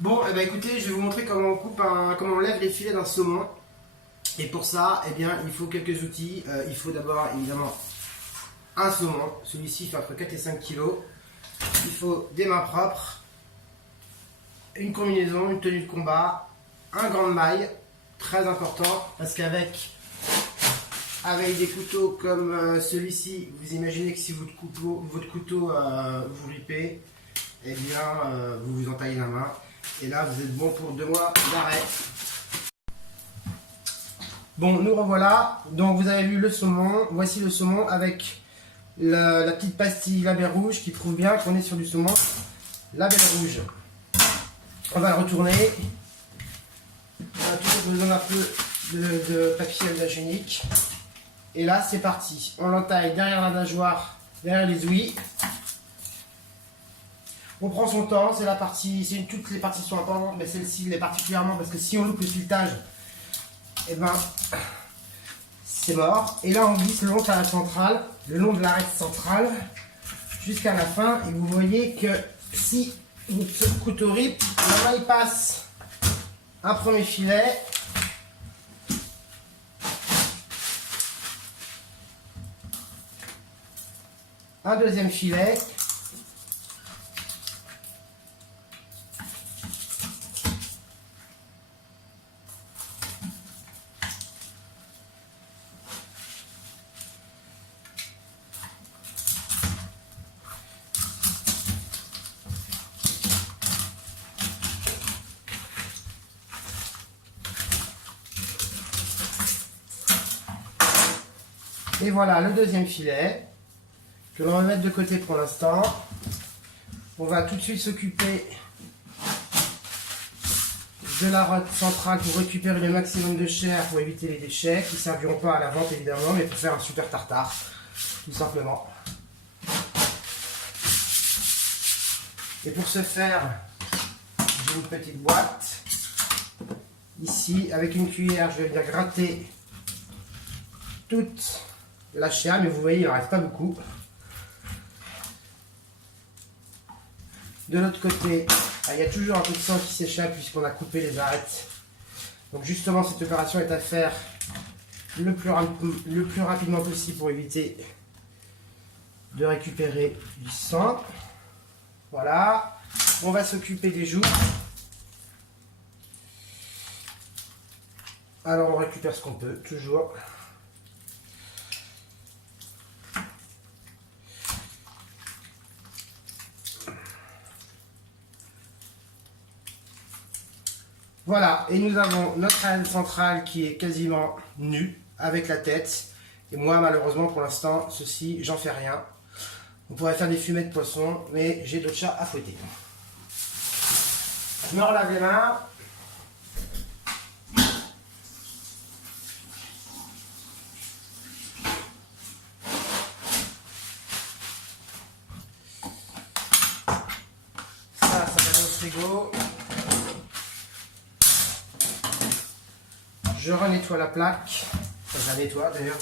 Bon, eh ben, écoutez, je vais vous montrer comment on coupe comment on lève les filets d'un saumon. Et pour ça, eh bien, il faut quelques outils. Il faut d'abord, évidemment, un saumon. Celui-ci fait entre 4 et 5 kg. Il faut des mains propres, une combinaison, une tenue de combat, un gant de maille, très important, parce qu'avec des couteaux comme celui-ci, vous imaginez que si votre couteau vous ripez, eh bien, vous vous entaillez la main. Et là, vous êtes bon pour 2 mois d'arrêt. Bon, nous revoilà. Donc, vous avez vu le saumon. Voici le saumon avec la petite pastille label rouge qui prouve bien qu'on est sur du saumon label rouge. On va le retourner. On a toujours besoin d'un peu de papier hygiénique. Et là, c'est parti. On l'entaille derrière la nageoire, derrière les ouïes. On prend son temps, c'est la partie, toutes les parties sont importantes, mais celle-ci l'est particulièrement parce que si on loupe le filetage, et ben c'est mort. Et là on glisse le long de l'arête centrale, jusqu'à la fin, et vous voyez que si votre couteau rip, là il passe un premier filet, un deuxième filet. Et voilà le deuxième filet que l'on va mettre de côté pour l'instant. On va tout de suite s'occuper de la rotte centrale pour récupérer le maximum de chair pour éviter les déchets qui ne serviront pas à la vente évidemment, mais pour faire un super tartare, tout simplement. Et pour ce faire, j'ai une petite boîte. Ici, avec une cuillère, je vais venir gratter toute la chair, mais vous voyez, il n'en reste pas beaucoup. De l'autre côté, il y a toujours un peu de sang qui s'échappe puisqu'on a coupé les arêtes. Donc justement, cette opération est à faire le plus rapidement possible pour éviter de récupérer du sang. Voilà. On va s'occuper des joues. Alors on récupère ce qu'on peut, toujours. Voilà, et nous avons notre arête centrale qui est quasiment nue, avec la tête. Et moi, malheureusement, pour l'instant, ceci, j'en fais rien. On pourrait faire des fumées de poisson, mais j'ai d'autres chats à fouetter. Je me relave les mains. Ça va dans le frigo. Je renettoie la plaque, enfin, je la nettoie d'ailleurs,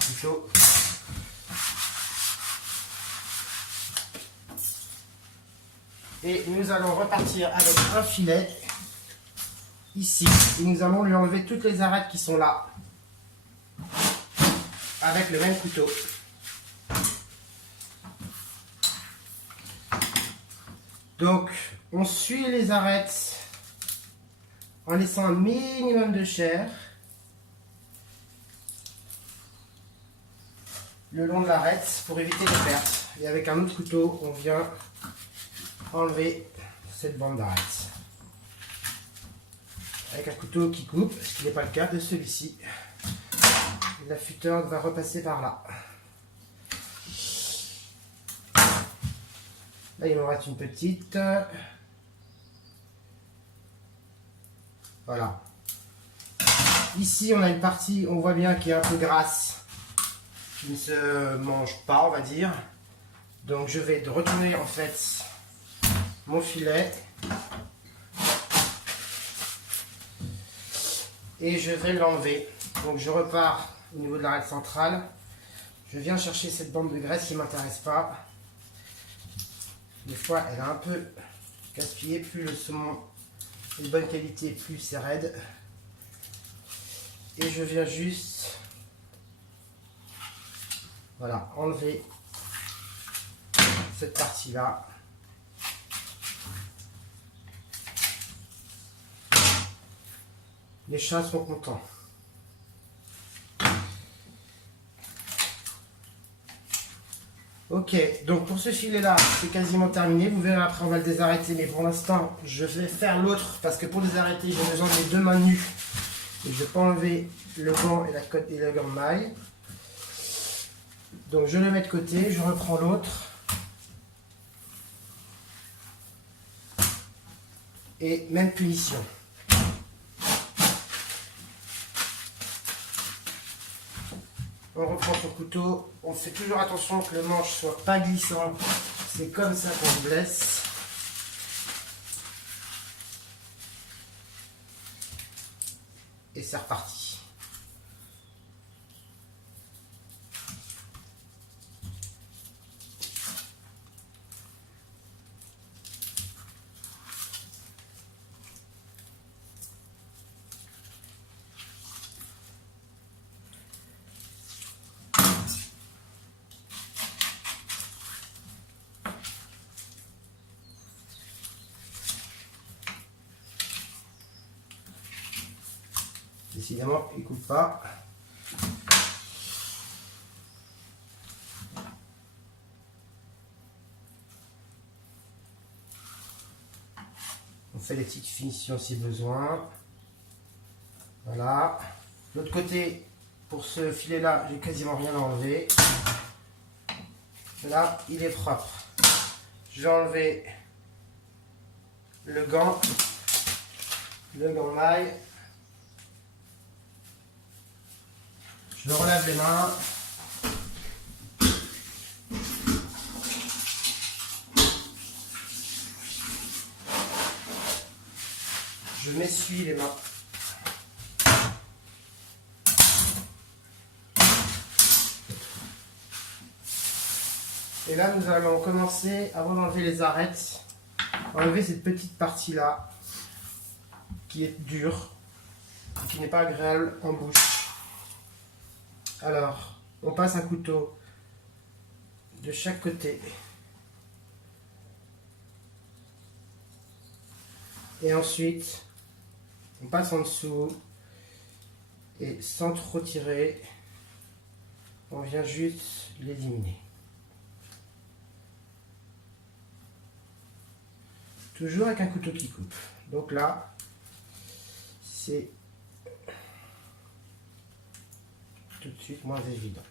plutôt. Et nous allons repartir avec un filet, ici, et nous allons lui enlever toutes les arêtes qui sont là, avec le même couteau. Donc, on suit les arêtes en laissant un minimum de chair le long de l'arête pour éviter les pertes. Et avec un autre couteau, on vient enlever cette bande d'arête. Avec un couteau qui coupe, ce qui n'est pas le cas de celui-ci. L'affûteur va repasser par là. Là, il m'en reste une petite. Voilà. Ici, on a une partie, on voit bien qui est un peu grasse, qui ne se mange pas, on va dire. Donc, je vais retourner en fait mon filet et je vais l'enlever. Donc, je repars au niveau de l'arête centrale. Je viens chercher cette bande de graisse qui ne m'intéresse pas. Des fois, elle est un peu gaspillée. Plus le saumon de bonne qualité, plus c'est raide. Et je viens juste, voilà, enlever cette partie-là. Les chats sont contents. Ok, donc pour ce filet-là, c'est quasiment terminé. Vous verrez après, on va le désarrêter. Mais pour l'instant, je vais faire l'autre parce que pour désarrêter, j'ai besoin des 2 mains nues. Et je ne vais pas enlever le gant et la cote et la gant de maille. Donc je le mets de côté, je reprends l'autre. Et même punition. On reprend son couteau, on fait toujours attention que le manche soit pas glissant, c'est comme ça qu'on se blesse. Et c'est reparti. Décidément, il ne coupe pas. On fait les petites finitions si besoin. Voilà. De l'autre côté, pour ce filet-là, j'ai quasiment rien à enlever. Là, il est propre. Je vais enlever le gant de maille. Je me relève les mains. Je m'essuie les mains. Et là, nous allons commencer, avant d'enlever les arêtes, enlever cette petite partie-là, qui est dure, qui n'est pas agréable en bouche. Alors, on passe un couteau de chaque côté. Et ensuite, on passe en dessous. Et sans trop tirer, on vient juste l'éliminer. Toujours avec un couteau qui coupe. Donc là, c'est tout de suite moins évident.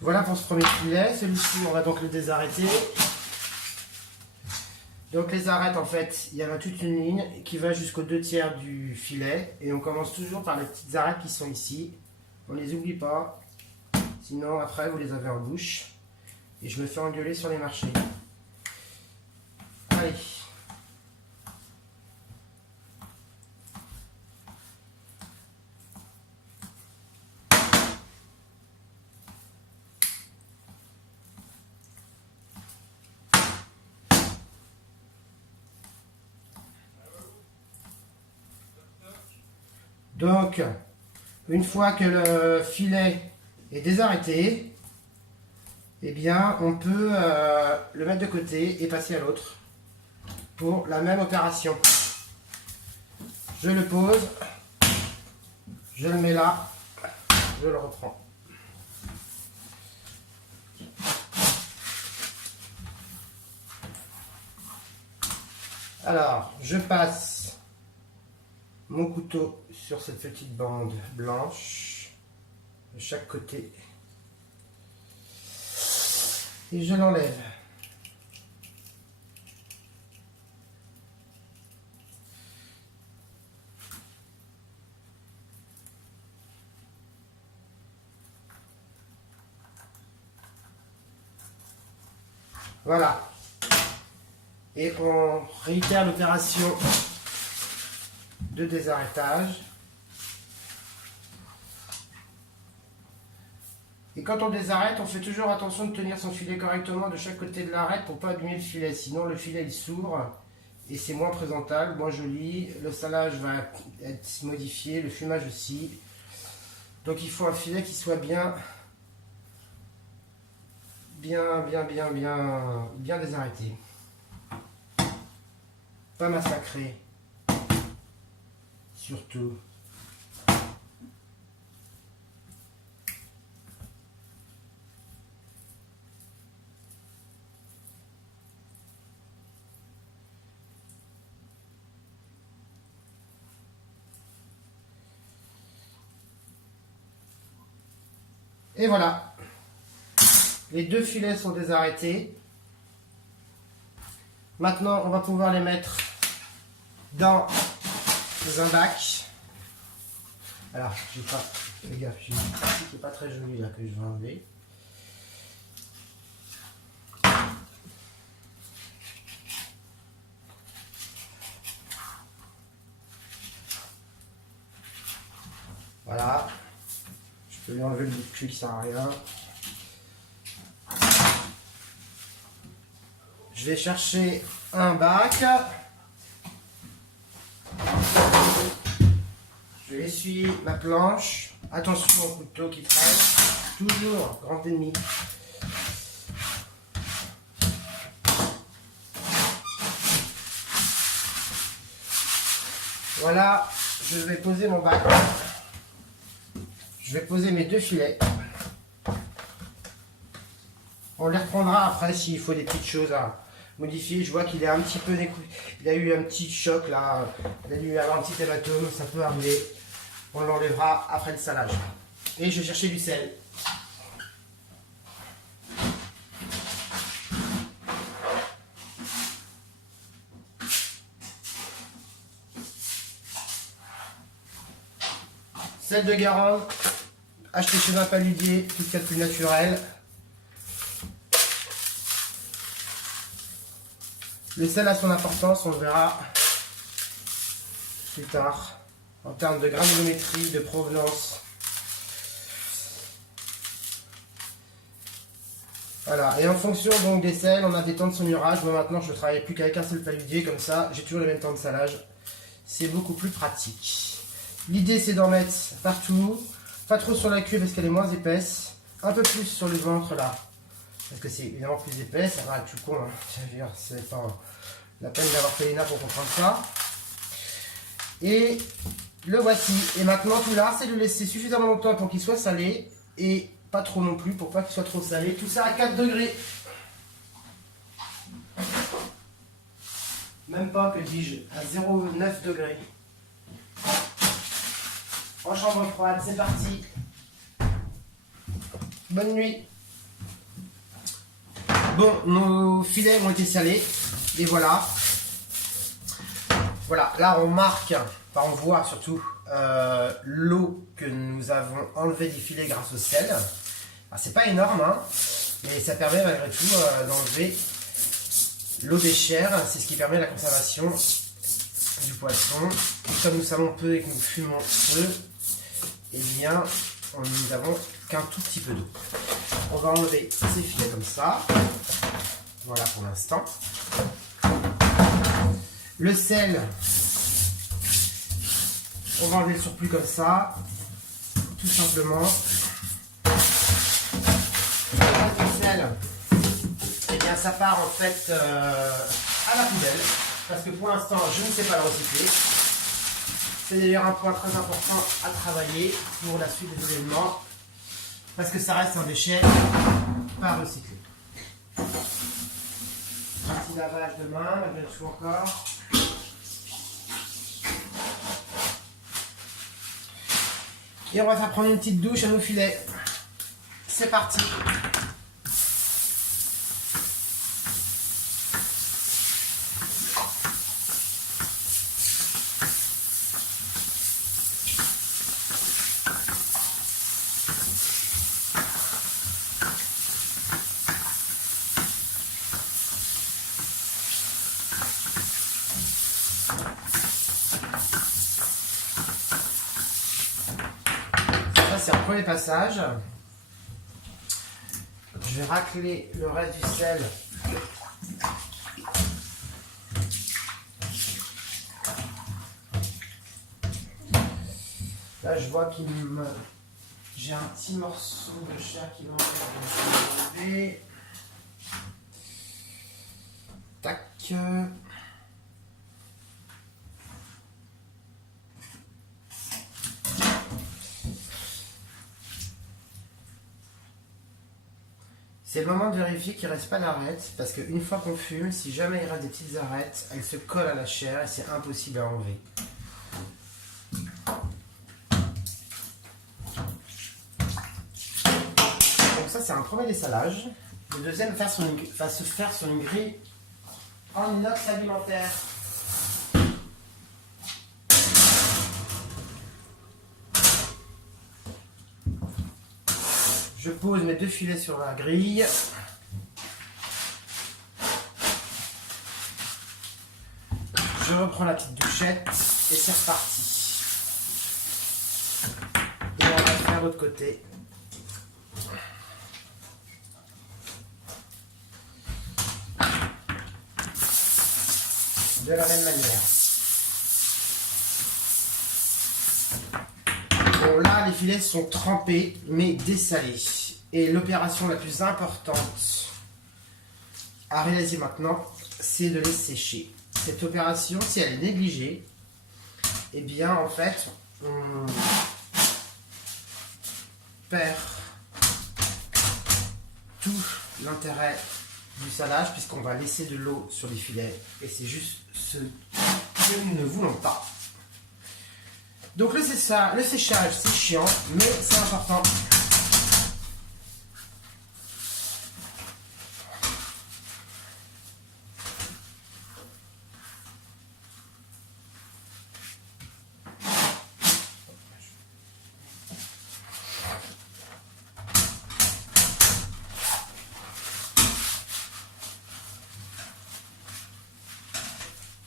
Voilà pour ce premier filet. Celui-ci, on va donc le désarrêter. Donc les arêtes, en fait, il y en a toute une ligne qui va jusqu'aux 2/3 du filet. Et on commence toujours par les petites arêtes qui sont ici. On ne les oublie pas. Sinon, après, vous les avez en bouche. Et je me fais engueuler sur les marchés. Allez. Donc, une fois que le filet est désarrêté, eh bien, on peut le mettre de côté et passer à l'autre pour la même opération. Je le pose, je le mets là, je le reprends. Alors, je passe mon couteau sur cette petite bande blanche de chaque côté et je l'enlève. Voilà. Et on réitère l'opération de désarrêtage. Et quand on désarrête, on fait toujours attention de tenir son filet correctement de chaque côté de l'arête pour pas abîmer le filet. Sinon le filet il s'ouvre et c'est moins présentable, moins joli. Le salage va être modifié, le fumage aussi. Donc il faut un filet qui soit bien désarrêté. Pas massacré. Surtout. Et voilà. Les deux filets sont désarrêtés. Maintenant, on va pouvoir les mettre dans un bac. Alors, je vais pas, fais gaffe, j'ai une partie qui n'est pas très jolie là que je vais enlever. Voilà. Je peux lui enlever le bout de cul qui sert à rien. Je vais chercher un bac. Je vais essuyer ma planche. Attention au couteau qui traîne. Toujours grand ennemi. Voilà, je vais poser mon bac. Je vais poser mes deux filets. On les reprendra après s'il faut des petites choses à modifier. Je vois qu'il est un petit peu découpé. Il a eu un petit choc là. Il a dû avoir un petit hématome. Ça peut arriver. On l'enlèvera après le salage. Et je vais chercher du sel. Sel de Garonne. Acheté chez un paludier. Tout ce qu'il y a de plus naturel. Le sel a son importance, on le verra plus tard, en termes de granulométrie, de provenance. Voilà, et en fonction donc des sels, on a des temps de saumurage. Moi maintenant je ne travaille plus qu'avec un seul paludier, comme ça j'ai toujours les mêmes temps de salage. C'est beaucoup plus pratique. L'idée c'est d'en mettre partout, pas trop sur la queue parce qu'elle est moins épaisse, un peu plus sur le ventre là. Parce que c'est évidemment plus épais, ça va être tout con, hein. C'est pas la peine d'avoir fait l'ENA pour comprendre ça. Et le voici. Et maintenant tout là, c'est de le laisser suffisamment longtemps pour qu'il soit salé et pas trop non plus pour pas qu'il soit trop salé. Tout ça à 4 degrés. Même pas, que dis-je, à 0,9 degrés. En chambre froide, c'est parti. Bonne nuit. Bon, nos filets ont été salés, et voilà. Voilà, là on marque, enfin on voit surtout l'eau que nous avons enlevée des filets grâce au sel. C'est pas énorme, hein, mais ça permet malgré tout d'enlever l'eau des chairs. C'est ce qui permet la conservation du poisson. Et comme nous savons peu et que nous fumons peu, eh bien nous n'avons qu'un tout petit peu d'eau. On va enlever ces filets comme ça. Voilà pour l'instant. Le sel, on va enlever le surplus comme ça, tout simplement. Le sel, eh bien ça part en fait à la poubelle, parce que pour l'instant je ne sais pas le recycler. C'est d'ailleurs un point très important à travailler pour la suite des événements, parce que ça reste un déchet pas recyclé. Petit lavage de main, malgré tout encore. Et on va faire prendre une petite douche à nos filets. C'est parti. C'est un premier passage. je vais racler le reste du sel. Là, je vois qu'il me... J'ai un petit morceau de chair qui va enlever. Tac. C'est le moment de vérifier qu'il ne reste pas d'arêtes, parce qu'une fois qu'on fume, si jamais il reste des petites arêtes, elles se collent à la chair et c'est impossible à enlever. Donc ça, c'est un premier dessalage. Le deuxième va se faire sur une grille en inox alimentaire. Je pose mes 2 filets sur la grille. Je reprends la petite douchette et c'est reparti. Et on va faire l'autre côté. De la même manière. Bon, là, les filets sont trempés, mais dessalés. Et l'opération la plus importante à réaliser maintenant, c'est de les sécher. Cette opération, si elle est négligée, eh bien, en fait, on perd tout l'intérêt du salage, puisqu'on va laisser de l'eau sur les filets. Et c'est juste ce que nous ne voulons pas. Donc le séchage, c'est chiant, mais c'est important.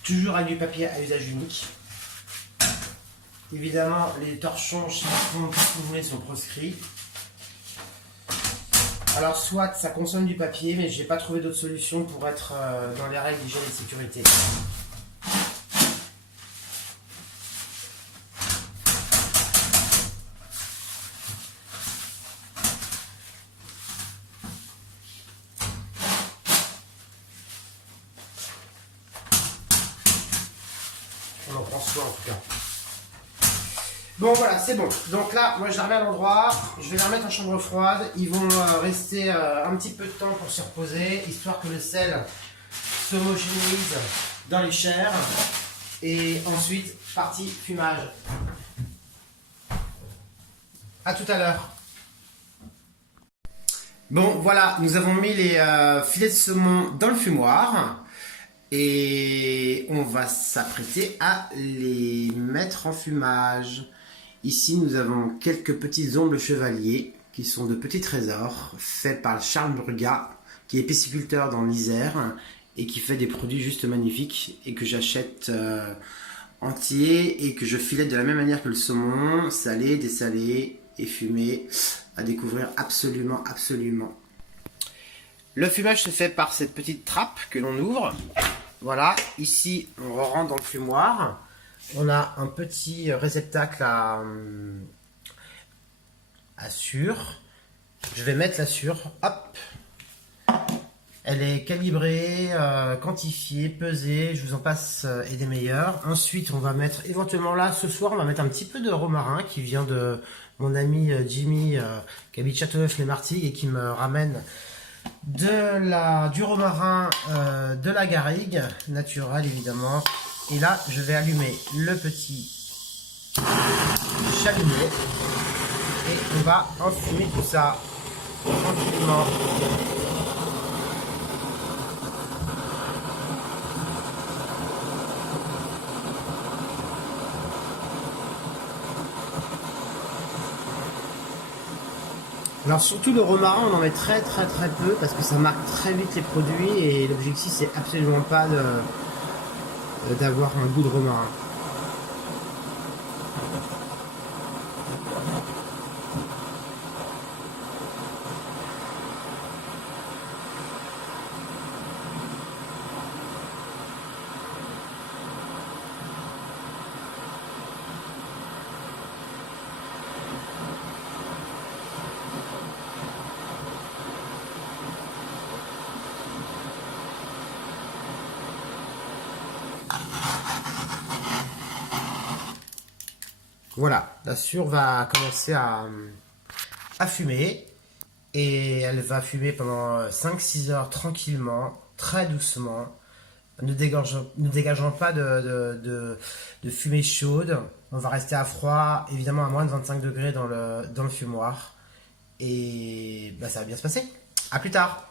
Toujours avec du papier à usage unique. Évidemment, les torchons, chiffons, tout ce que vous voulez sont proscrits. Alors, soit ça consomme du papier, mais j'ai pas trouvé d'autre solution pour être dans les règles d'hygiène et de sécurité. On en prend soin en tout cas. Bon voilà, c'est bon. Donc là, moi je les remets à l'endroit. Je vais les remettre en chambre froide. Ils vont rester un petit peu de temps pour se reposer, histoire que le sel s'homogénéise dans les chairs. Et ensuite, partie fumage. À tout à l'heure. Bon voilà, nous avons mis les filets de saumon dans le fumoir. Et on va s'apprêter à les mettre en fumage. Ici, nous avons quelques petits ongles chevaliers qui sont de petits trésors faits par Charles Brugat, qui est pisciculteur dans l'Isère et qui fait des produits juste magnifiques et que j'achète entiers et que je filette de la même manière que le saumon, salé, dessalé et fumé, à découvrir absolument, absolument. Le fumage se fait par cette petite trappe que l'on ouvre. Voilà, ici on rentre dans le fumoir. On a un petit réceptacle à sûre. Je vais mettre la sûre. Hop. Elle est calibrée, quantifiée, pesée. Je vous en passe et des meilleurs. Ensuite, on va mettre éventuellement là, ce soir, on va mettre un petit peu de romarin qui vient de mon ami Jimmy qui habite Châteauneuf-les-Martigues et qui me ramène du romarin de la garrigue naturelle évidemment. Et là je vais allumer le petit chalumeau et on va enfumer tout ça tranquillement. Alors surtout le romarin, on en met très peu parce que ça marque très vite les produits et l'objectif c'est absolument pas d'avoir un goût de romarin. Voilà, la sure va commencer à fumer. Et elle va fumer pendant 5-6 heures tranquillement, très doucement, ne dégageant pas de fumée chaude. On va rester à froid, évidemment à moins de 25 degrés dans le fumoir. Et bah, ça va bien se passer. À plus tard.